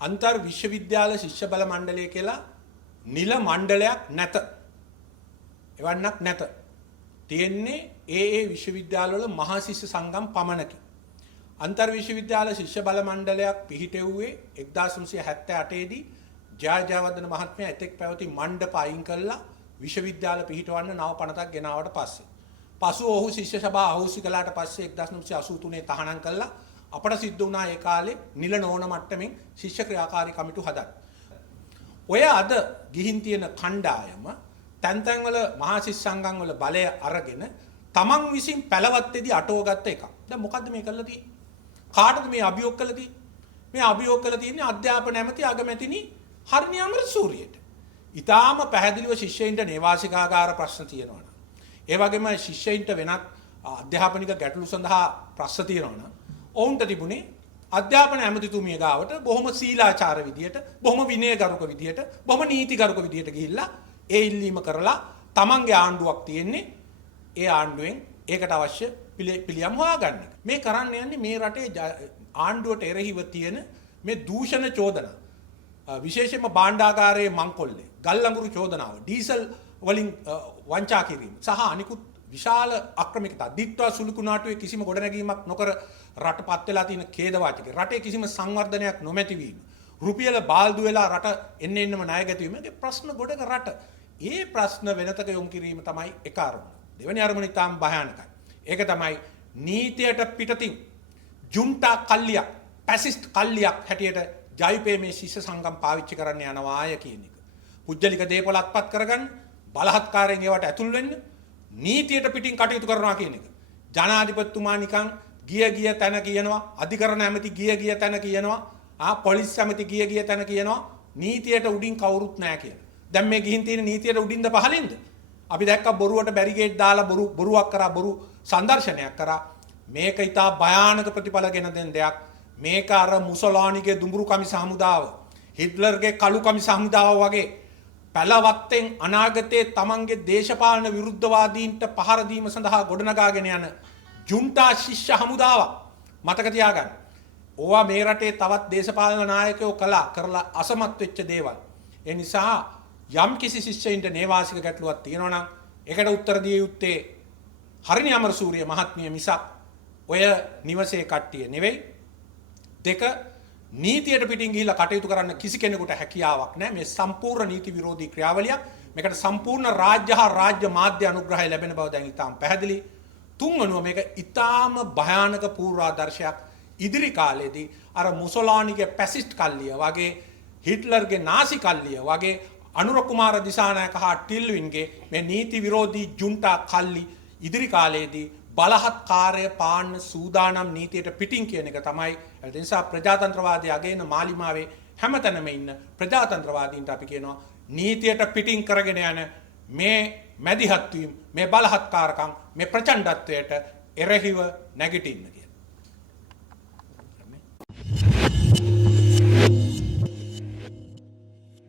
අන්තර් විශ්වවිද්‍යාල ශිෂ්‍ය බල මණ්ඩලය කියලා නිල මණ්ඩලයක් නැත. එවන්නක් නැත. තියෙන්නේ ඒ විශ්වවිද්‍යාලවල මහා ශිෂ්‍ය සංගම් පමණකි. අන්තර් විශ්වවිද්‍යාල ශිෂ්‍ය බල මණ්ඩලයක් පිහිටෙව්වේ 1978 දී ජයජයවර්ධන මහත්මයා එතෙක් පැවති මණ්ඩප අයින් කළා විශ්වවිද්‍යාල පිහිටවන්න නව පනතක් ගෙනාවට පස්සේ. පසු ඔහු ශිෂ්‍ය සභාව අහෝසි කළාට පස්සේ 1983 තහනම් කළා. අපට සිද්ධ වුණා ඒ කාලේ නිල නොවන මට්ටමින් ශිෂ්‍ය ක්‍රියාකාරී කමිටු හදන්න. ඔය අද ගිහින් තියෙන කණ්ඩායම තැන් තැන්වල මහා ශිෂ්‍ය සංගම් වල බලය අරගෙන තමන් විසින් පැලවත්තේදී අටවගත්ත එකක්. දැන් මොකද්ද මේ කළා තියෙන්නේ? කාටද මේ අභියෝග කළා තියෙන්නේ? මේ අභියෝග කළා තියෙන්නේ අධ්‍යාපන ඇමති අගමැතිනි හර්නි අමරසූරියට. ඊටාම පැහැදිලිව ශිෂ්‍යයින්ට නේවාසිකාගාර ප්‍රශ්න තියෙනවා. ඒ වගේම ශිෂ්‍යයින්ට වෙනත් අධ්‍යාපනික ගැටලු සඳහා ප්‍රශ්න තියෙනවා. ඔවුන්ට තිබුණේ අධ්‍යාපන ඇමතිතුමිය ගාවට බොහොම සීලාචාර විදියට, බොහොම විනයගරුක විදියට, බොහොම නීතිගරුක විදියට ගිහිල්ලා ඒ ඉල්ලීම කරලා තමන්ගේ ආණ්ඩුවක් තියෙන්නේ ඒ ආණ්ඩුවෙන් ඒකට අවශ්‍ය පිළියම් හොයාගන්න එක. මේ කරන්න යන්නේ මේ රටේ ආණ්ඩුවට එරෙහිව තියෙන මේ දූෂණ චෝදනා. විශේෂයෙන්ම භාණ්ඩාගාරයේ මංකොල්ලේ, ගල්ලඟුරු චෝදනාව, ඩීසල් වලින් වංචා කිරීම සහ අනිකුත් විශාල අක්‍රමිකතා, දිට්ඨා සුළුකුණාටුවේ කිසිම ගොඩනැගීමක් නොකර රටපත් වෙලා තියෙන ඛේදවාචක, රටේ කිසිම සංවර්ධනයක් නොමැති වීම, රුපියල බාල්දු වෙලා රට එන්නෙම ණයගැති වීමගේ ප්‍රශ්න ගොඩක රට. ඒ ප්‍රශ්න වෙනතක යොමු කිරීම තමයි එක අරමුණ. දෙවෙනි අරමුණ ඉතාම භයානකයි. ඒක තමයි නීතියට පිටතින් ජුන්ටා කල්ලියක්, පැසිස්ට් කල්ලියක් හැටියට ජයිපේ මේ ශිෂ්‍ය සංගම් පාවිච්චි කරන්න යනවාය කියන එක. පුජ්‍යලික දේපල අත්පත් කරගන්න, බලහත්කාරයෙන් ඒවට ඇතුල් වෙන්න, නීතියට පිටින් කටයුතු කරනවා කියන එක. ජනාධිපතිතුමා නිකන් ගිය තැන කියනවා, අධිකරණ ඇමති ගිය තැන කියනවා, පොලිස් ඇමති ගිය තැන කියනවා, නීතියට උඩින් කවුරුත් නැහැ කියලා. දැන් මේ ගිහින් තියෙන නීතියට උඩින්ද පහලින්ද? අපි දැක්ක බොරුවට බැරිගේට් දාලා බොරුවක් කරා, බොරු සංදර්ශනයක් කරා. මේක ඉතා භයානක ප්‍රතිඵල ගෙන දෙන දෙයක්. මේක අර මුසොලානිගේ දුඹුරු කමිස හමුදාව, හිට්ලර්ගේ කළු කමිස හමුදාව වගේ පළවත්තෙන් අනාගතයේ තමන්ගේ දේශපාලන විරුද්ධවාදීන්ට පහර දීම සඳහා ගොඩනගාගෙන යන ජුන්ටා ශිෂ්‍ය හමුදාවක්. මතක තියාගන්න. ඕවා මේ රටේ තවත් දේශපාලන නායකයෝ කරලා අසමත් වෙච්ච දේවල්. ඒ නිසා යම් කිසි ශිෂ්‍යයින්ට නේවාසික ගැටලුවක් තියෙනවා නම් ඒකට උත්තර දිය යුත්තේ හරිනි අමරසූරිය මහත්මිය මිසක් ඔය නිවසේ කට්ටිය නෙවෙයි. දෙක, නීතියට පිටින් ගිහිල්ලා කටයුතු කරන්න කිසි කෙනෙකුට හැකියාවක් නැහැ. මේ සම්පූර්ණ නීති විරෝධී ක්‍රියාවලියක්. මේකට සම්පූර්ණ රාජ්‍ය හා රාජ්‍ය මාධ්‍ය අනුග්‍රහය ලැබෙන බව දැන් ඉතාම පැහැදිලි. තුන්වෙනුව මේක ඉතාම භයානක පූර්වාදර්ශයක්. ඉදිරි කාලේදී අර මුසොලානිගේ පැසිස්ට් කල්ලිය වගේ, හිට්ලර්ගේ නාසි කල්ලිය වගේ, අනුර කුමාර දිසානායක හා ටිල්වින්ගේ මේ නීති විරෝධී ජුන්ටා කල්ලි ඉදිරි කාලයේදී බලහත්කාරය පාන්න සූදානම් නීතියට පිටින් කියන එක තමයි. ඒ නිසා ප්‍රජාතන්ත්‍රවාදී අගේන මාලිමාවේ හැමතැනම ඉන්න ප්‍රජාතන්ත්‍රවාදීන්ට අපි කියනවා නීතියට පිටින් කරගෙන යන මේ මැදිහත් වීම, මේ බලහත්කාරකම්, මේ ප්‍රචණ්ඩත්වයට එරෙහිව නැගිටින්න කියලා.